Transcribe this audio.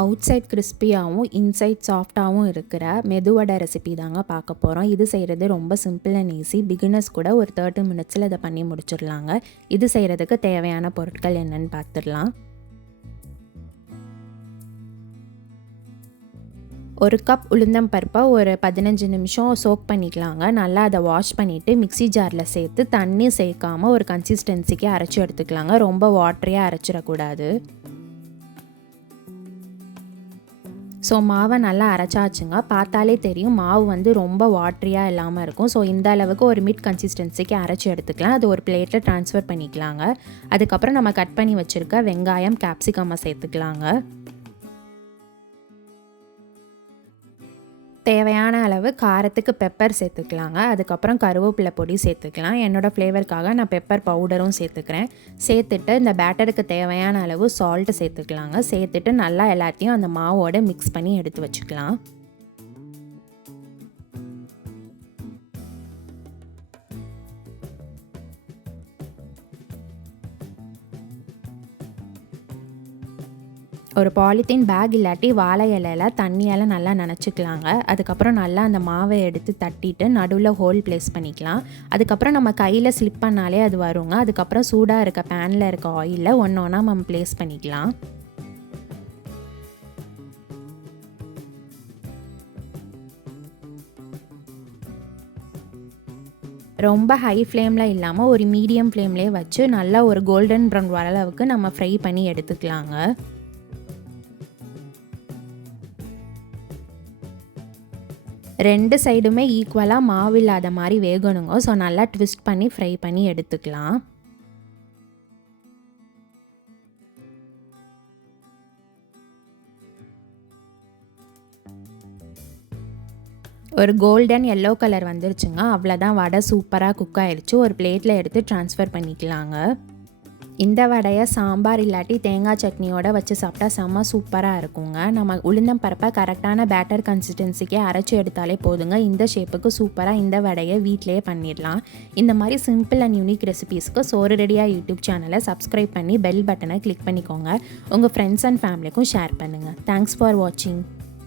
Out side கிறிஸ்பியாகவும் inside சாஃப்டாகவும் இருக்கிற medu vada recipe தாங்க பார்க்க போகிறோம். இது செய்கிறது ரொம்ப சிம்பிள் அண்ட் ஈஸி. பிகினர்ஸ் கூட ஒரு 30 மினிட்ஸில் இதை பண்ணி முடிச்சிடலாங்க. இது செய்கிறதுக்கு தேவையான பொருட்கள் என்னென்னு பார்த்துடலாம். ஒரு கப் உளுந்தம் பருப்பை ஒரு 15 நிமிஷம் சோக் பண்ணிக்கலாங்க. நல்லா அதை வாஷ் பண்ணிவிட்டு மிக்ஸி ஜாரில் சேர்த்து தண்ணி சேர்க்காமல் ஒரு கன்சிஸ்டன்சிக்கு அரைச்சி எடுத்துக்கலாங்க. ரொம்ப வாட்டரியாக அரைச்சிடக்கூடாது. ஸோ மாவை நல்லா அரைச்சாச்சுங்க. பார்த்தாலே தெரியும் மாவு ரொம்ப வாட்டரியாக இல்லாமல் இருக்கும். ஸோ இந்த அளவுக்கு ஒரு மிட் கன்சிஸ்டன்சிக்கு அரைச்சி எடுத்துக்கலாம். அது ஒரு பிளேட்டில் ட்ரான்ஸ்ஃபர் பண்ணிக்கலாங்க. அதுக்கப்புறம் நம்ம கட் பண்ணி வச்சுருக்க வெங்காயம், கேப்சிகம்மை சேர்த்துக்கலாங்க. தேவையான அளவு காரத்துக்கு பெப்பர் சேர்த்துக்கலாங்க. அதுக்கப்புறம் கருவேப்பிலை பொடி சேர்த்துக்கலாம். என்னோடய ஃப்ளேவருக்காக நான் பெப்பர் பவுடரும் சேர்த்துக்கிறேன். சேர்த்துட்டு இந்த பேட்டருக்கு தேவையான அளவு சால்ட்டு சேர்த்துக்கலாங்க. சேர்த்துட்டு நல்லா எல்லாத்தையும் அந்த மாவோடு மிக்ஸ் பண்ணி எடுத்து வச்சுக்கலாம். ஒரு பாலித்தீன் பேக் இல்லாட்டி வாழை இலையில் தண்ணியால் நல்லா நனைச்சிக்கலாங்க. அதுக்கப்புறம் நல்லா அந்த மாவை எடுத்து தட்டிட்டு நடுவில் ஹோல் ப்ளேஸ் பண்ணிக்கலாம். அதுக்கப்புறம் நம்ம கையில் ஸ்லிப் பண்ணாலே அது வருங்க. அதுக்கப்புறம் சூடாக இருக்க பேனில் இருக்க ஆயிலில் ஒன்று ஒன்றா நம்ம ப்ளேஸ் பண்ணிக்கலாம். ரொம்ப ஹை ஃப்ளேமில் இல்லாமல் ஒரு மீடியம் ஃப்ளேம்லேயே வச்சு நல்லா ஒரு கோல்டன் ப்ரௌன் வர அளவுக்கு நம்ம ஃப்ரை பண்ணி எடுத்துக்கலாங்க. ரெண்டு சைடுமே ஈக்குவலாக மாவு இல்லாத மாதிரி வேகணுங்க. ஸோ நல்லா ட்விஸ்ட் பண்ணி ஃப்ரை பண்ணி எடுத்துக்கலாம். ஒரு கோல்டன் எல்லோ கலர் வந்துருச்சுங்க. அவ்வளோதான், வடை சூப்பராக குக் ஆகிடுச்சு. ஒரு பிளேட்டில் எடுத்து ட்ரான்ஸ்ஃபர் பண்ணிக்கலாங்க. இந்த வடையை சாம்பார் இல்லாட்டி தேங்காய் சட்னியோட வச்சு சாப்பிட்டா செம்ம சூப்பராக இருக்குங்க. நம்ம உளுந்தம் பருப்பை கரெக்டான பேட்டர் கன்சிஸ்டன்சிக்கே அரைச்சி எடுத்தாலே போதுங்க. இந்த ஷேப்புக்கு சூப்பராக இந்த வடையை வீட்டிலேயே பண்ணிடலாம். இந்த மாதிரி சிம்பிள் அண்ட் யூனிக் ரெசிபீஸ்க்கு சோறு ரெடியாக யூடியூப் சேனலை சப்ஸ்கிரைப் பண்ணி பெல் பட்டனை கிளிக் பண்ணிக்கோங்க. உங்கள் ஃப்ரெண்ட்ஸ் அண்ட் ஃபேமிலிக்கும் ஷேர் பண்ணுங்கள். தேங்க்ஸ் ஃபார் வாட்சிங்.